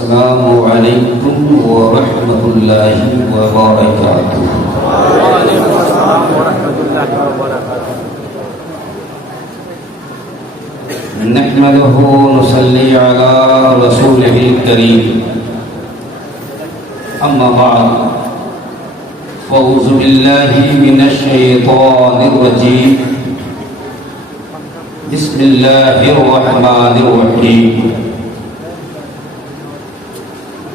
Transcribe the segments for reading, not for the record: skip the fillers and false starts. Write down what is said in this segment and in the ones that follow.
अस्सलामु अलैकुम व रहमतुल्लाहि व बरकातुहू। वालेकुम अस्सलाम व रहमतुल्लाहि व बरकातुहू। नहमदुहू व नुसल्ली अला रसूलिहिल करीम। अम्मा बाद फ़अऊज़ु बिल्लाहि मिनश शैतानिर रजीम। बिस्मिल्लाहिर रहमानिर रहीम।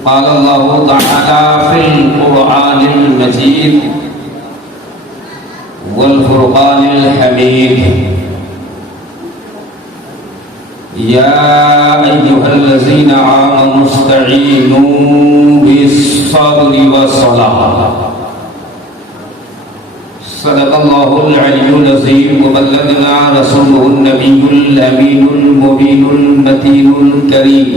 क़ाल अल्लाहु तआला फ़िल क़ुरआनिल मजीद वल फ़ुरक़ानिल हमीद। या अय्युहल्लज़ीना आमनुस्तईनू बिस्सब्रि वस्सलाह। सदक़ल्लाहुल अलियुल अज़ीम व बल्लगना रसूलुहुन नबियुल अमीनुल मुबीनुल मतीनुल करीम।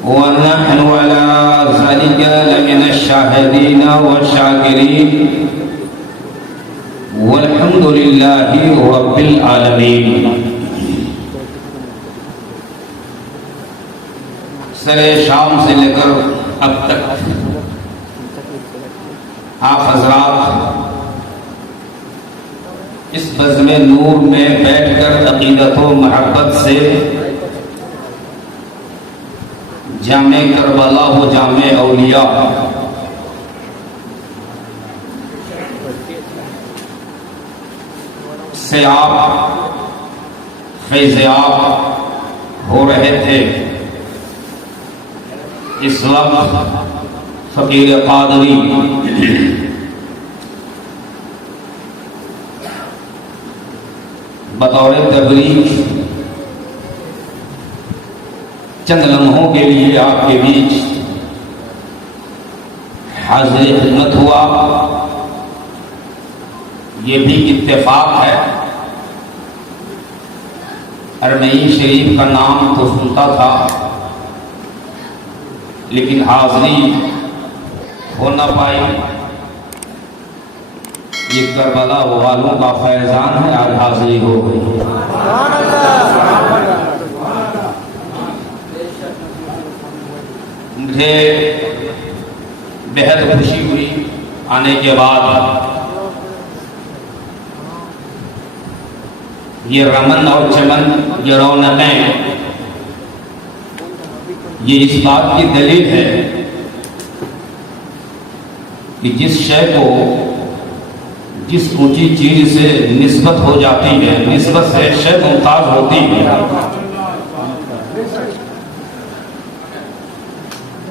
व नहनु अला ज़ालिका लमिनश शाहिदीन व शाकिरीन। वल्हम्दुलिल्लाहि रब्बिल आलमीन। सरे शाम से लेकर अब तक आप हजरात इस बज़्म नूर में बैठकर अक़ीदत व महब्बत से जामे करबला व जामे औलिया से आप फैज़याब हो रहे थे। इस वक्त फ़कीर क़ादरी बतौर तबलीग चंद लम्हों के लिए आपके बीच हाज़िर खिदमत हुआ। ये भी इत्तेफाक है, अरमई शरीफ का नाम तो सुनता था लेकिन हाज़िरी हो न पाई। ये करबला वालों का फैज़ान है, आज हाज़िरी हो गई। मुझे बेहद खुशी हुई आने के बाद। ये रमन और चमन, ये रौनकें, ये इस बात की दलील है कि जिस शय को जिस ऊंची चीज से निस्बत हो जाती है, निस्बत से शय मुमताज होती है।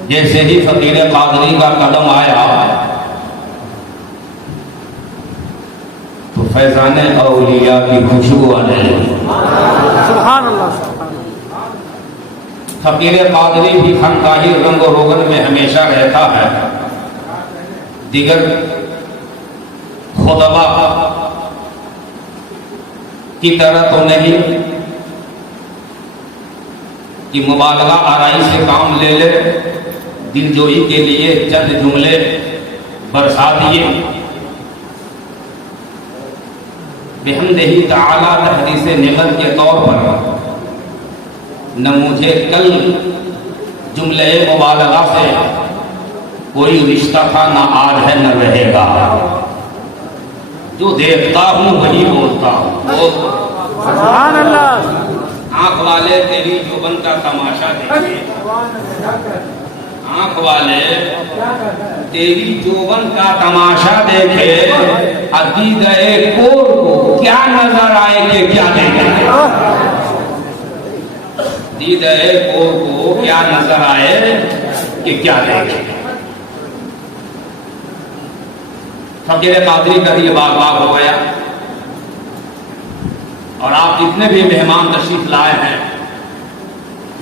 जैसे ही फ़कीर क़ादरी का कदम आया तो फैज़ान औलिया की खुशबू आने लगी। सुभान अल्लाह। फ़कीर क़ादरी भी खानकाही रंग और रोगन में हमेशा रहता है। दिगर खुतबा की तरह तो नहीं कि मुबालगा आराई से काम ले ले, दिलजोई के लिए चंद जुमले बरसा दिए। बिहम्दिही तआला तहदीस निगत के तौर पर न मुझे कल जुमले मुबालगा से कोई रिश्ता था, न आज है न रहेगा। जो देखता हूँ वही बोलता हूँ। सुभान अल्लाह। आंख वाले तेरी जुबान का तमाशा देखे, आंख वाले तेरी जुबान का तमाशा देखे, अकीदे कोर को क्या नजर आए कि क्या देखे। दीदे कोर को क्या नजर आए कि क्या देखे। फ़कीर क़ादरी का ये बाग बाग हो गया। और आप जितने भी मेहमान तशरीफ लाए हैं,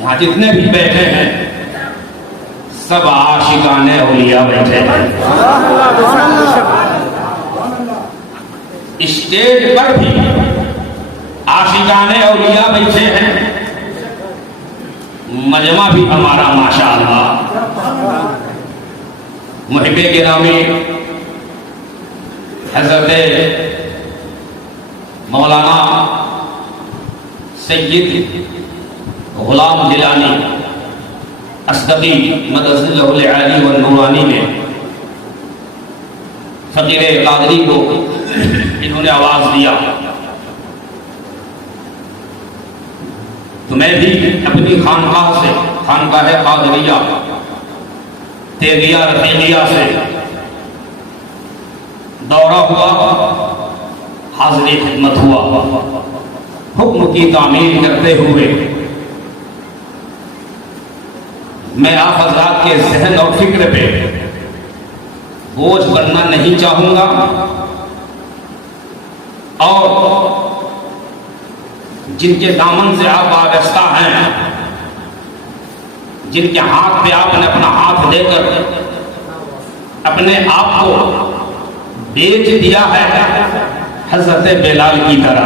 यहाँ जितने भी बैठे हैं, सब आशिकाने औलिया बैठे हैं। स्टेज पर भी आशिकाने औलिया बैठे हैं। मजमा भी हमारा माशाअल्लाह मुहिब्बे गिरामी हज़रत मौलाना सैयद गुलाम जिलानी अस्दकी मदज़िल्लहुल आली व नूरानी में फ़कीर कादरी को इन्होंने आवाज़ दिया, तो मैं भी अपनी खानकाह से, खानकाह कादरिया तेगिया रफ़ीक़िया से दौरा हुआ, हाज़िर खिदमत हुआ। हुक्म की तामील करते हुए मैं आप हज़रात के ज़हन और फिक्र पे बोझ बनना नहीं चाहूँगा और जिनके दामन से आप वाबस्ता हैं, जिनके हाथ पे आपने अपना हाथ देकर अपने आप को बेच दिया है, हज़रत बिलाल की तरह।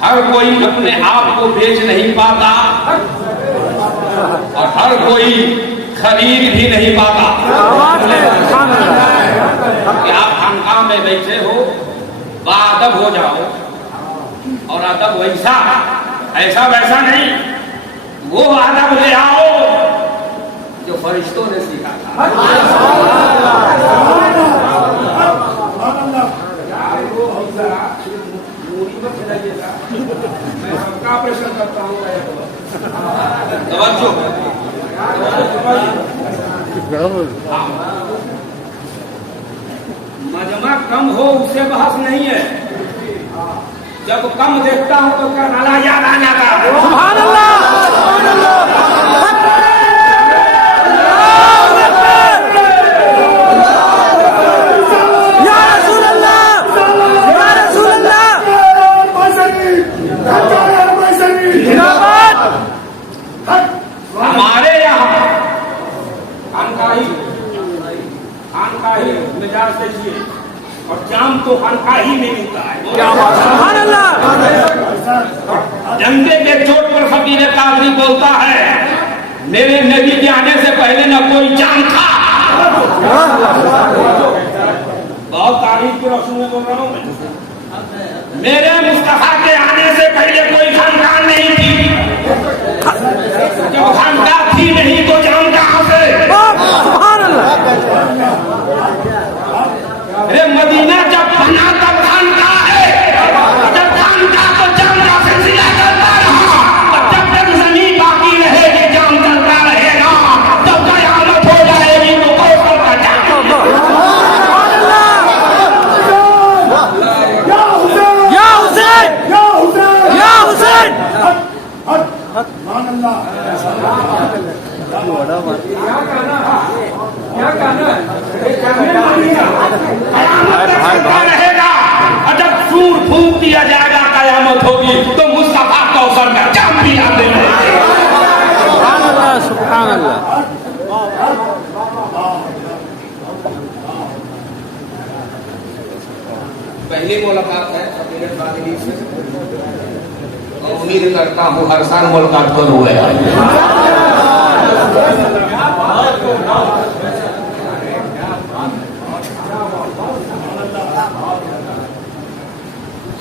हर कोई अपने आप को बेच नहीं पाता और हर कोई खरीद भी नहीं पाता। कि आप खानकाह में बैठे हो, बाअदब हो जाओ, और अदब वैसा ऐसा वैसा नहीं, वो अदब ले आओ जो फरिश्तों ने सीखा था। मैं आपका ऑपरेशन करता हूँ। मजमा कम हो उससे बहस नहीं है, जब कम देखता हूँ तो क्या नाला याद आ जाता है। सुभान अल्लाह, सुभान अल्लाह। हमारे यहाँ खानकाही मिजाज देखिए, और जाम तो खानकाही में मिलता है। डंडे के चोट पर फकीर कादरी बोलता है, मेरे नबी के आने से पहले न कोई जाम था। बहुत तारीफ की रोशनी में बोल रहा हूँ। मेरे मुस्तफा के आने से पहले कोई खानदान नहीं थी। जब खानदान थी नहीं तो जाम कहां से? अरे मदीना जब बना तब खानदान है, जब खानदान तो जाम का सिलसिला चलता रहा। जब तक जमीन बाकी रहेगी जाम चलता रहेगा, तब कयामत हो जाएगी तो कौशल का जाम। रहेगा, जब सूर फूंक दिया जाएगा कयामत होगी तो मुस्तफा कौसर का जाम भी याद रहेगा। सुभान अल्लाह। पहली मुलाकात है फकीर कादरी से, उम्मीद करता हूँ हर साल मुलाकात पर हुआ है।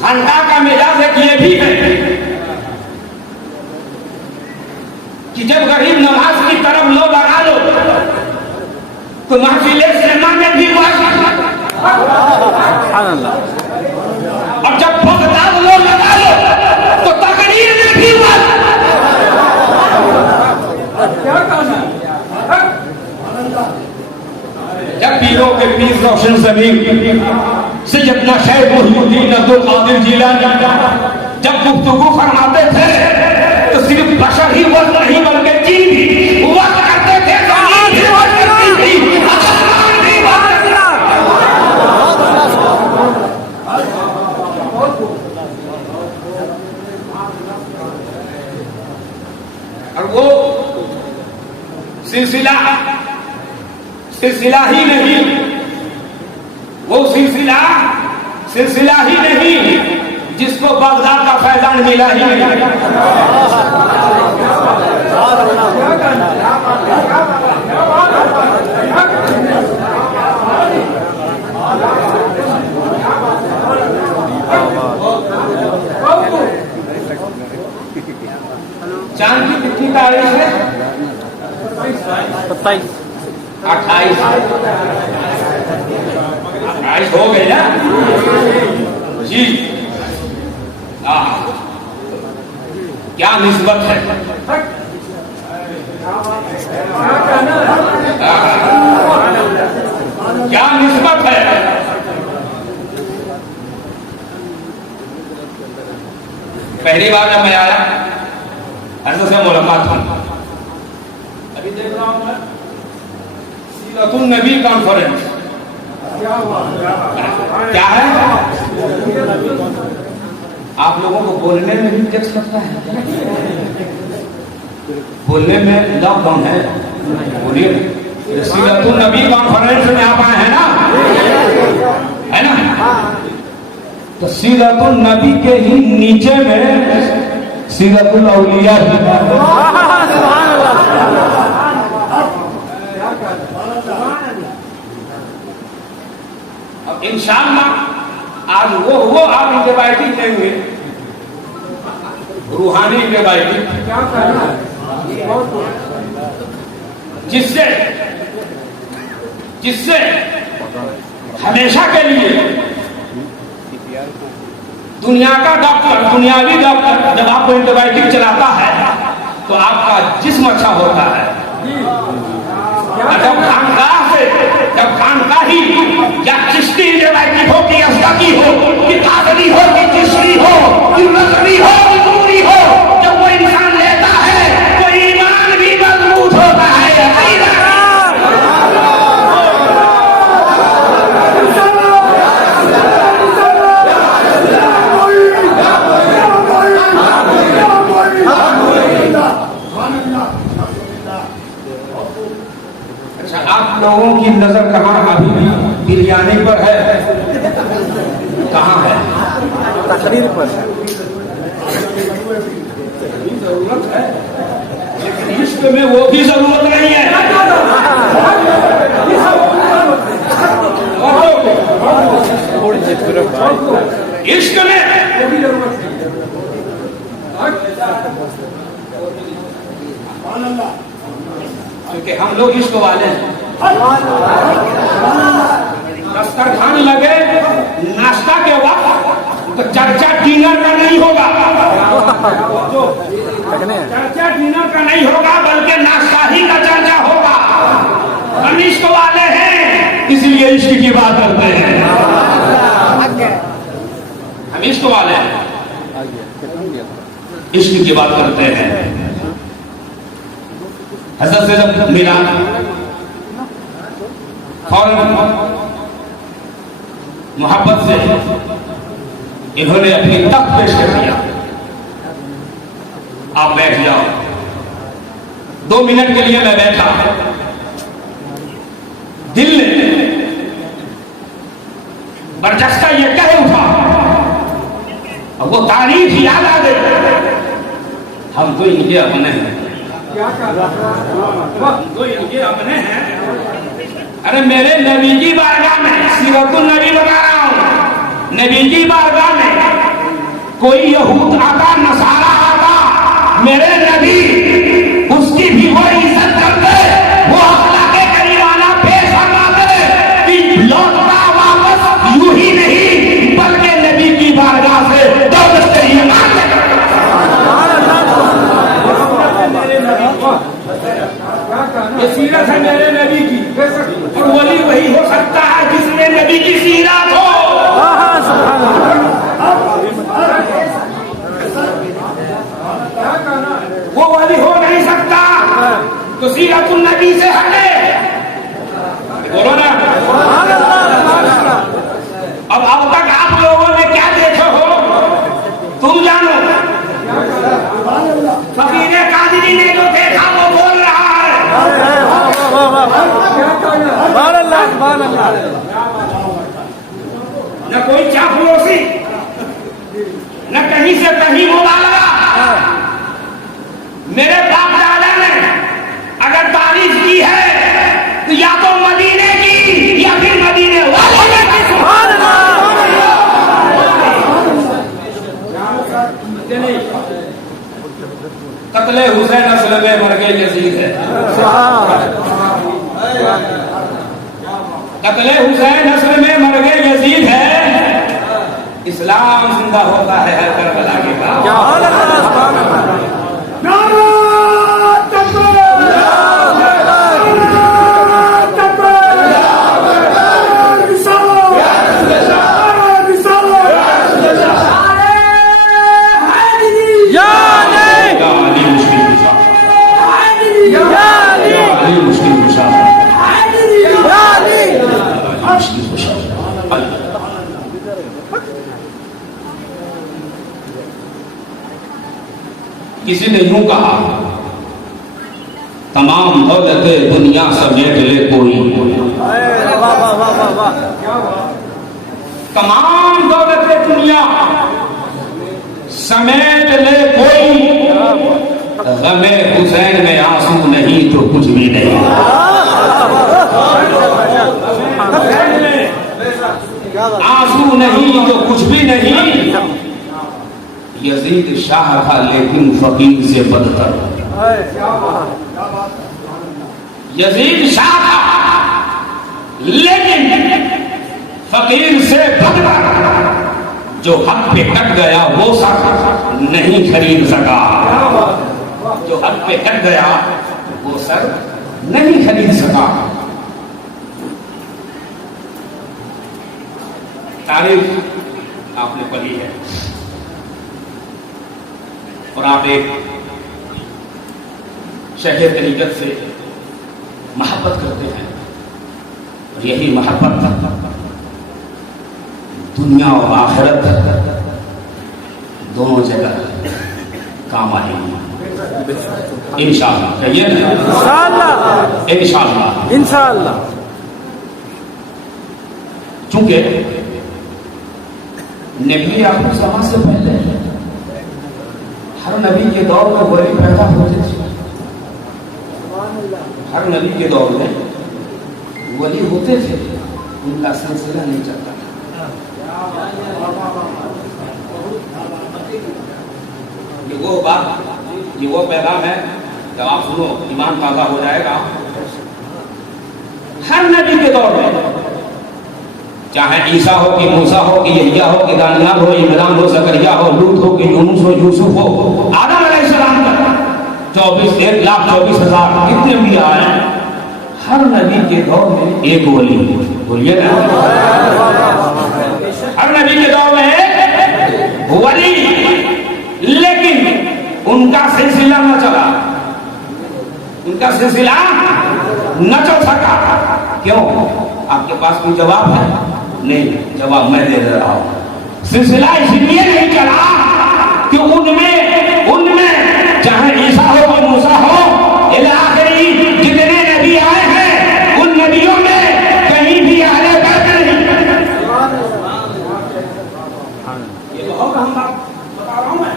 खानकाह का मिजाज एक ये भी है कि जब गरीब नवाज की तरफ लो लगा लो तो महफिले सिनेमा में भी और जब बगदाद लो लगा लो तो तकरीर में भी जब पीरों के पीर रोशन ज़मीन सैयदना शेख मुहीउद्दीन अब्दुल कादिर जिलानी जब गुफ्तगू फरमाते थे तो सिर्फ बशर ही वक्त नहीं बल्कि जीन भी वक्त करते थे, ज़मीन भी वक्त करती थी, आसमान भी वक्त करता। और वो सिलसिला ही नहीं, वो सिलसिला ही नहीं जिसको बगदाद का फैजान मिला ही नहीं। तारीख है? 27 28 हो गई ना जी। हाँ, क्या निस्बत है? क्या निस्बत है? पहली बार जब मैं आया हजरत से मुलाकात हुई, अभी देख रहा हूं मैं सीरतुन नबी कॉन्फ्रेंस। क्या है? आप लोगों को बोलने में भी टेक्स्ट लगता है, बोलने में लॉकडाउन है। बोलिए, सीरतुन नबी कॉन्फ्रेंस में आप आए हैं ना, है ना? तो सीरतुन नबी के ही नीचे में सीरतुल औलिया भी। अब इंशाअल्लाह आज वो आप एंटीबायोटिक देंगे, रूहानी एंटीबायोटिक, जिससे हमेशा के लिए दुनिया का डॉक्टर, दुनियावी डॉक्टर जब आपको एंटीबायोटिक चलाता है तो आपका जिस्म अच्छा होता है। जब खानकाही या चिश्ती एंटीबायोटिक हो कि अस्ताकी हो कि कादरी हो कि चिश्ती हो कि नजरी हो कि नूरी हो, जब वो इंसान लेता है तो ईमान भी मजबूत होता है। आप लोगों की नजर कहाँ अभी भी बिरयानी पर है? कहाँ है? तकरीर पर जरूरत है, लेकिन इश्क में वो भी जरूरत नहीं है। इश्क में वो भी जरूरत है, क्योंकि हम लोग इश्क वाले हैं। दस्तरखान लगे नाश्ता के वक्त तो चर्चा डिनर का नहीं होगा, चर्चा डिनर का नहीं होगा, बल्कि नाश्ता ही का चर्चा होगा। हम इश्क वाले हैं इसलिए इश्क की बात करते हैं। हम इश्क वाले हैं, इश्क की बात करते हैं। हजरत से जब मिला फौरन मोहब्बत से इन्होंने अपनी तख्त पेश कर दिया, आप बैठ जाओ। 2 मिनट के लिए मैं बैठा, दिल ने बरजस्ता ये कह उठा और वो तारीफ याद आ गई, हम तो इनके अपने हैं, तो इनके अपने हैं। अरे मेरे नबी की बारगाह में, सीरतुन नबी बता रहा हूं, नबी की बारगाह में कोई यहूद आता, नसारा आता, मेरे नबी उसकी भी वो इज्जत करते, वो अखलाके करीमाना पेश फरमाते कि लौटता वापस यूं ही नहीं बल्कि नबी की बारगाह से दौलत से ईमान लेकर। ये सीरत है मेरे नबी की, और वली वही हो सकता है जिसमें नबी की सीरत हो। वो वली हो नहीं सकता तो सीरतुन नबी से हटे, बोलो ना। अब तक आप लोगों ने क्या देखा हो तुम जानो। फकीर कादरी ने जो देखा वो बोल रहा है। न कोई चापलूसी, न कहीं से कहीं मुबालगा। मेरे बाप दादा ने अगर तारीफ की है तो या तो मदीने की या फिर मदीने वालों ने की। कत्ले हुसैन नस्ल में मर्गे यजीद है, कत्ले हुसैन नस्ल में मर्गे यजीद है, इस्लाम जिंदा होता है हर करबला के बाद। किसी ने यूं कहा, तमाम दौलत दुनिया समेट ले कोई, तमाम दौलत दुनिया समेट ले कोई, गमे हुसैन में आंसू नहीं तो कुछ भी नहीं। आंसू नहीं तो कुछ भी नहीं। यजीद शाह था लेकिन फकीर से बदतर। यजीद शाह था लेकिन फकीर से बदतर। जो हक पे कट गया वो सर नहीं खरीद सका, जो हक पे कट गया वो सर नहीं खरीद सका। तारीफ आपने पढ़ी है और आप एक शहर तरीकत से मोहब्बत करते हैं और यही मोहब्बत दुनिया और आखिरत दोनों जगह काम आएगी इंशाअल्लाह। कहिए ना इंशाअल्लाह, इंशाअल्लाह, इंशाअल्लाह। चूंकि नबी आखिर ज़माने से पहले हर नबी के दौर में वली पैदा होते थे। हर नबी के दौर में वली होते थे, उनका सिलसिला नहीं चलता था। ये वो बात, ये वो पैगाम है, जब आप सुनो ईमान ताज़ा हो जाएगा। हर नबी के दौर में, चाहे ईसा हो कि मूसा हो कि यहिया हो कि दानियाल हो, इमरान हो, जकरिया हो, लूत हो कि यूनुस हो, यूसुफ हो, आदम अलैहिस्सलाम तक 1,24,000 कितने भी आए, हर नबी के दौर में एक वली, बोलिए ना, हर नबी के दौर में एक वली, लेकिन उनका सिलसिला न चला, उनका सिलसिला न चल सका। क्यों? आपके पास कोई जवाब है? नहीं, जवाब मैं दे रहा हूं। सिलसिला इसलिए नहीं चला कि उनमें चाहे ईसा हो और मूसा हो, इला आखिरी जितने नबी आए हैं उन नबियों में कहीं भी अहले बैत नहीं। ये बहुत हम बात बता रहा हूं मैं,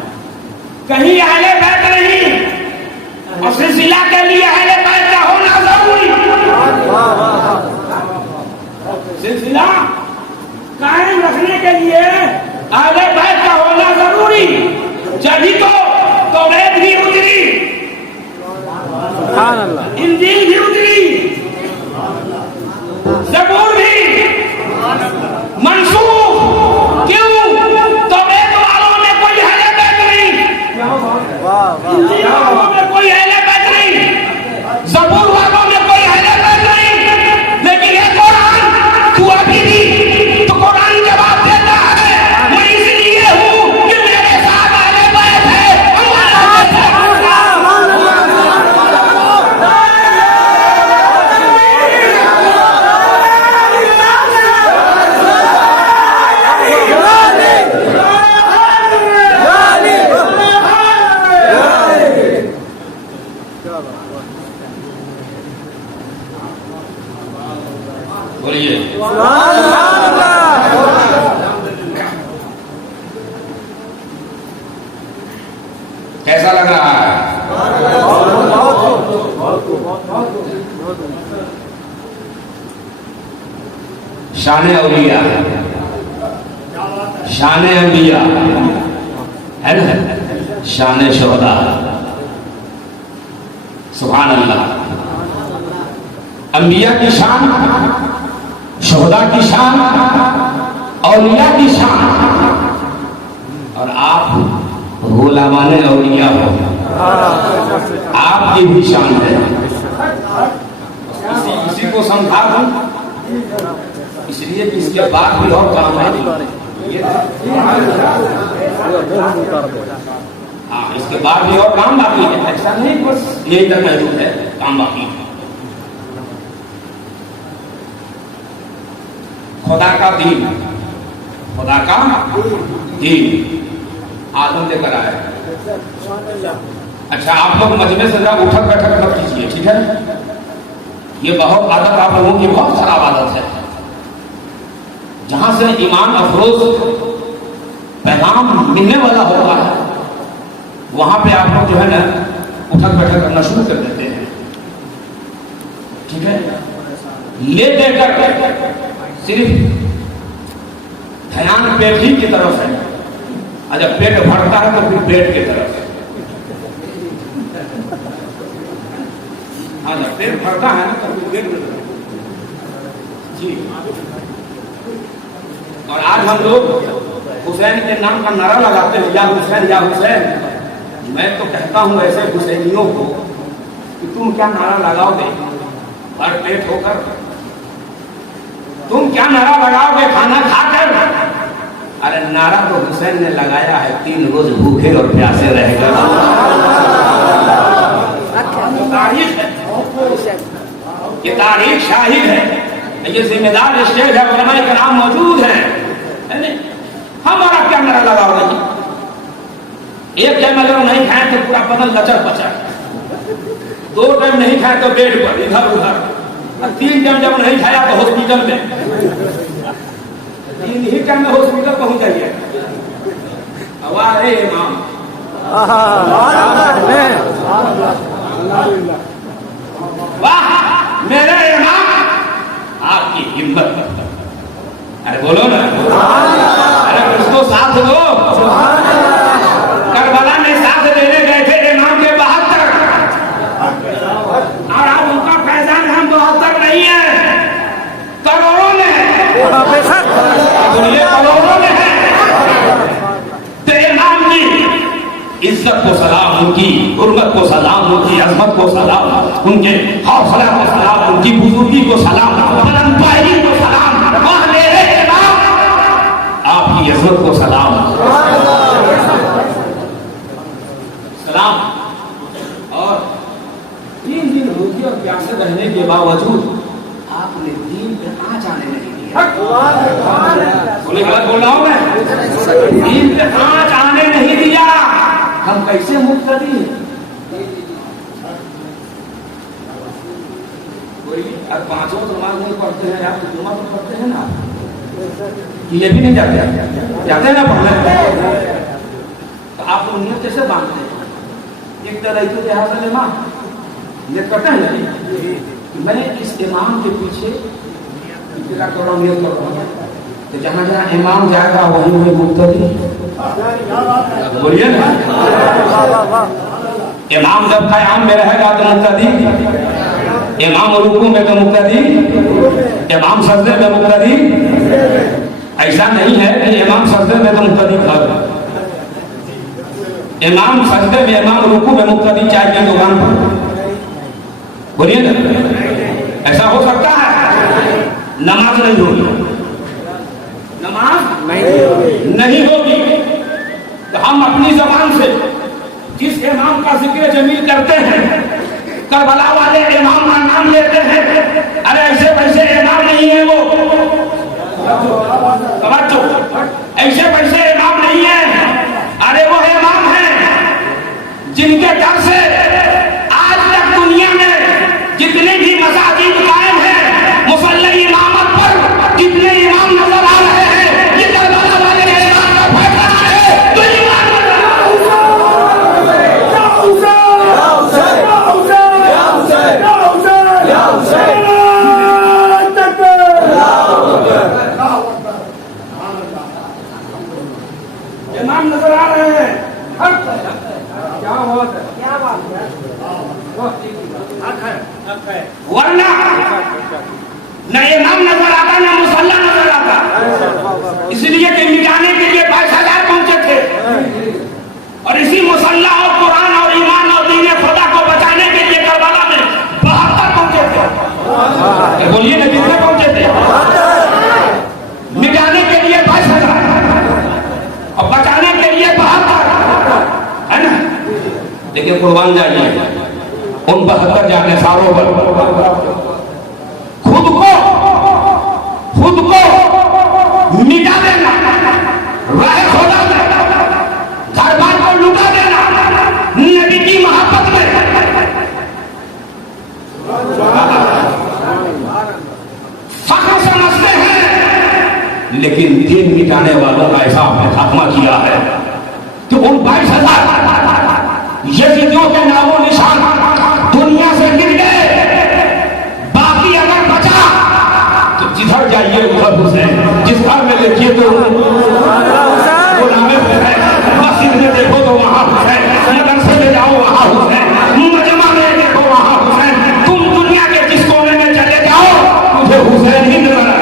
कहीं अहले बैत नहीं, और सिलसिला के लिए अहले बैत का होना जरूरी। सिलसिला कायम रखने के लिए अहले बैत का होना जरूरी। जभी तो तौरात भी उतरी, इंजील भी उतरी, ज़बूर भी मंसूख। क्यों? तौरात वालों में कोई अहले बैत नहीं, इंजील वालों में कोई अहले बैत नहीं, ज़बूर वालों में कोई अहले बैत नहीं। लेकिन ये कुरान तू अभी भी तो कुरान जवाब देता है, मैं इसलिए हूं कि मेरे साथ अहले बैत है। बोलिए कैसा लग रहा है? शान औलिया, शान अंबिया है ना, शान शुहदा। सुभान अल्लाह। अंबिया की शान, शुहदा की शान, औलिया की शान, और आप गुलामाने औलिया हो, आपकी भी शान है। इसी को समझा दूं, इसलिए कि इसके बाद भी और काम है। हाँ, इसके बाद भी और काम बाकी है, ऐसा नहीं बस यही तक महदूद है, काम बाकी है। खुदा का दीन, खुदा का दीन आदम लेकर आया। अच्छा, आप लोग मजमे से जरा उठक बैठक मत कीजिए, ठीक है? ये बहुत आदत आप लोगों की बहुत खराब आदत है। जहां से ईमान अफरोज पैगाम मिलने वाला होता है, वहां पे आप लोग जो है ना उठक बैठक करना शुरू कर देते हैं, ठीक है? ले देकर सिर्फ ध्यान पेट ही की तरफ है, और जब पेट भरता है तो फिर पेट की तरफ है। हाँ, जब पेट भरता है ना तो फिर पेट की तरफ जी। और आज हम लोग हुसैन के नाम का नारा लगाते हैं, या हुसैन या हुसैन। मैं तो कहता हूं ऐसे हुसैनियों को कि तुम क्या नारा लगाओगे भर पेट होकर? तुम क्या नारा लगाओगे खाना खाकर? अरे नारा तो हुसैन ने लगाया है, 3 रोज भूखे और प्यासे रहेगा। तारीख है, ये तारीख शाहिद है, ये जिम्मेदार स्टेज है, उलमाए किराम मौजूद हैं। हमारा क्या नारा लगाओगे जी? एक टाइम अगर नहीं खाए तो पूरा बदन लचर पचर, 2 टाइम नहीं खाए तो बेड पर इधर उधर, 3 टाइम जब नहीं खाया तो हॉस्पिटल में, 3 ही टाइम में हॉस्पिटल पहुंच जाइए। अरे इमाम, वाह मेरे इमाम, आपकी हिम्मत। अरे बोलो ना, अरे उसको साथ दो। करबला में साथ देने गए थे इमाम के 72, और अब उनका फैजान हम 72 नहीं है, करोड़ों में है, करोड़ों में है। तो इमाम की इज्जत को सलाम, उनकी हुर्मत को सलाम, उनकी अजमत को सलाम, उनके हौसला को सलाम, उनकी बुजुर्गी को सलाम, बुलंदशाही को सलाम, मेरे इमाम आपकी इज्जत को सलाम, सलाम। और 3 दिन रोटी और प्यासे रहने के बावजूद आपने दीन पे आँच आने नहीं दिया। बोले गलत बोल रहा हूं मैं? दीन पे आँच आने नहीं दिया। हम कैसे मुक्तदी हैं? अब 5 नमाज नहीं पढ़ते हैं, आप जुम्मा तो पढ़ते हैं ना, ये भी नहीं जाते हैं ना पढ़ने? तो आप लोग नियत कैसे बांधते हैं? एक तरह तो लिहाजा इमाम नियत करते हैं ना, मैं इस इमाम के पीछे नियत कर रहा हूँ, तो जहाँ जहाँ इमाम जाएगा वहीं वहीं मुक्तदी। बोलिए ना, इमाम जब क़याम में रहेगा तो मुक्तदी, इमाम रुकू में तो मुक्तदी, इमाम सजदे में मुक्तदी। ऐसा नहीं है कि इमाम सजदे में तो मुक्तदी कर, इमाम सजदे में, इमाम रुकू में मुक्तदी चाय की दुकान पर। बोलिए ना, ऐसा हो सकता है? नमाज नहीं होगी, नमाज नहीं होगी। तो हम अपनी जबान से जिस इमाम का जिक्र जमील करते हैं, करबला वाले इमाम का नाम लेते हैं, अरे ऐसे वैसे इमाम नहीं है वो, ऐसे वैसे इमाम नहीं है। अरे वो इमाम है जिनके डर से आज तक दुनिया में जितने भी मसाजिद कायम हैं, मुसल्ले इमामत पर जितने इमाम नजर आ रहे हैं, ये करबला वाले इमाम का फैसला है। तो ईमान इमाम नजर आ रहे हैं। क्या बात है, क्या बात है। वरना न इमाम नजर आता न मुसल्ला नजर आता। इसलिए कि मिटाने के लिए 22,000 पहुंचे थे और इसी मुसल्ला और कुरान और ईमान और दीन खुदा को बचाने के लिए करबला में 72 पहुंचे थे। बोलिए ना, कितने पहुंचे थे? मिटाने के लिए 22,000 और बचाने के लिए 72, है ना। लेकिन कुर्बान जाइए उन 72 जाने सारों पर। खुद को मिटा देना, राह खोला देना, घर बार को लुटा देना नबी की मोहब्बत में। फख्र समझते हैं, लेकिन दिन मिटाने वालों का ऐसा आपने खात्मा किया है कि उन 22,000 यजीदियों के नामों निशान दुनिया से गिर गए। बाकी अगर बचा तो जिधर जाइए उधर हुसैन, जिस घर में देखिए तो गुलामे हुसैन, मस्जिद में देखो तो वहां हुसैन, मदरसे में जाओ वहां हुसैन, मजमा में देखो वहां हुसैन। तुम दुनिया के जिस कोने में चले जाओ मुझे हुसैन ही नजर आए।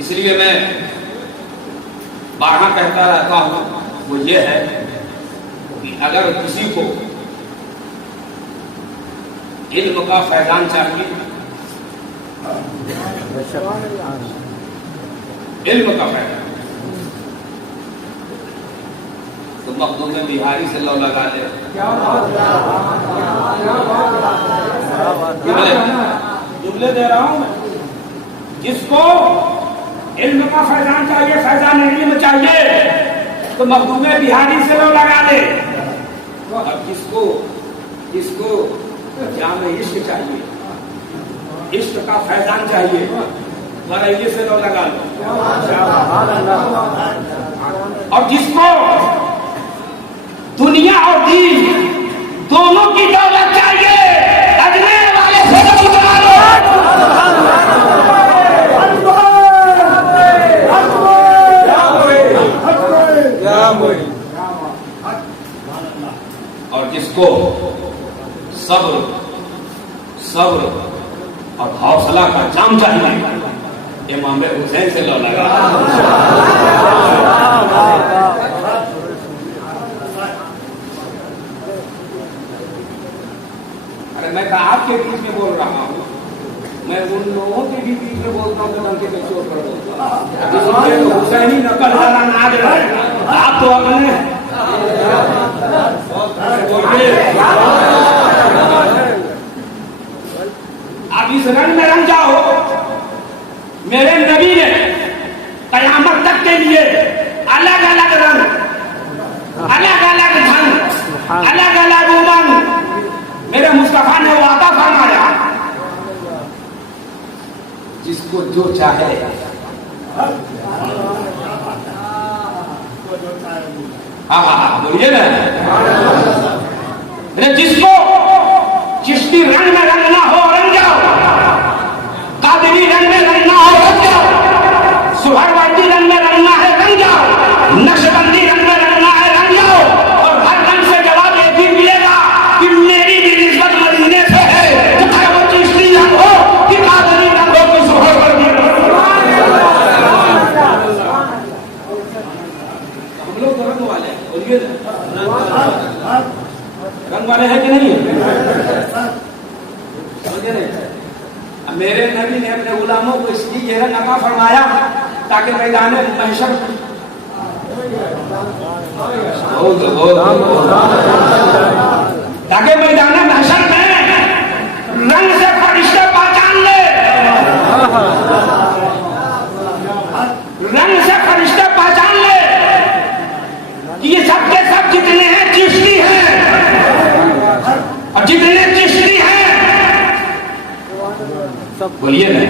इसलिए मैं बारहा कहता रहता हूं, वो ये है कि अगर किसी को इल्म का फैजान चाहिए, इल्म का फैजान, तो मखदूम बिहारी से लो लगा ले। जुमले दे रहा हूं मैं। जिसको इल्म का फैजान चाहिए, फैजान इल्म चाहिए, तो मखदूम बिहारी से लो लगा ले। और जिसको जाम इश्क चाहिए, इश्क का फैजान चाहिए, बरैली से लो लगा लो। और जिसको दुनिया और दीन दोनों की दौलत चाहिए, अजमेर वाले से लो लगा लो। और जिसको सब्र और हौसला का जाम चाहिए, इमाम हुसैन से लो लगा। अरे मैं आपके बीच में बोल रहा हूँ, मैं उन लोगों के भी बीच में बोलता हूँ तो के चोट कर बोलता हूँ। हुसैनी नकल वाला नाज रहे, आप तो अपने आप इस रंग में रंग जाओ। मेरे नबी ने कयामत तक के लिए अलग अलग रंग, अलग अलग ढंग, अलग अलग उमंग मेरे मुस्तफा ने वादा फरमाया। जिसको जो चाहे, बोलिए ना, जिसको चिश्ती रंग में रंगना हो रंग जाओ, कादरी रंग में रंगना हो रंग जाओ, सुहरवर्दी रंग में रंगना है रंग जाओ, नक्शबंदी रंग में रंगना है रंग जाओ। और हर रंग से जवाब एक ही मिलेगा कि मेरी भी निस्बत मदीने से है, चाहे वो चिश्ती रंग हो कि कादरी रंग हो कि सुहरवर्दी रंग। हम लोग तो रंग वाले हैं, बोलिए रंग वाले हैं कि नहीं है? मेरे नबी ने अपने गुलामों को इसकी ये रंग अता फरमाया ताकि मैदान महशर ताकि मैदान महशर में रंग से फरिश्ते पहचान ले, रंग से फरिश्ते पहचान ले कि ये सब के सब जितने हैं चिश्ती हैं। और जितने चिश्ती हैं बोलिए ना,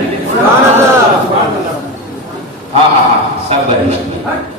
हाँ हाँ हाँ सब बरिश्ते।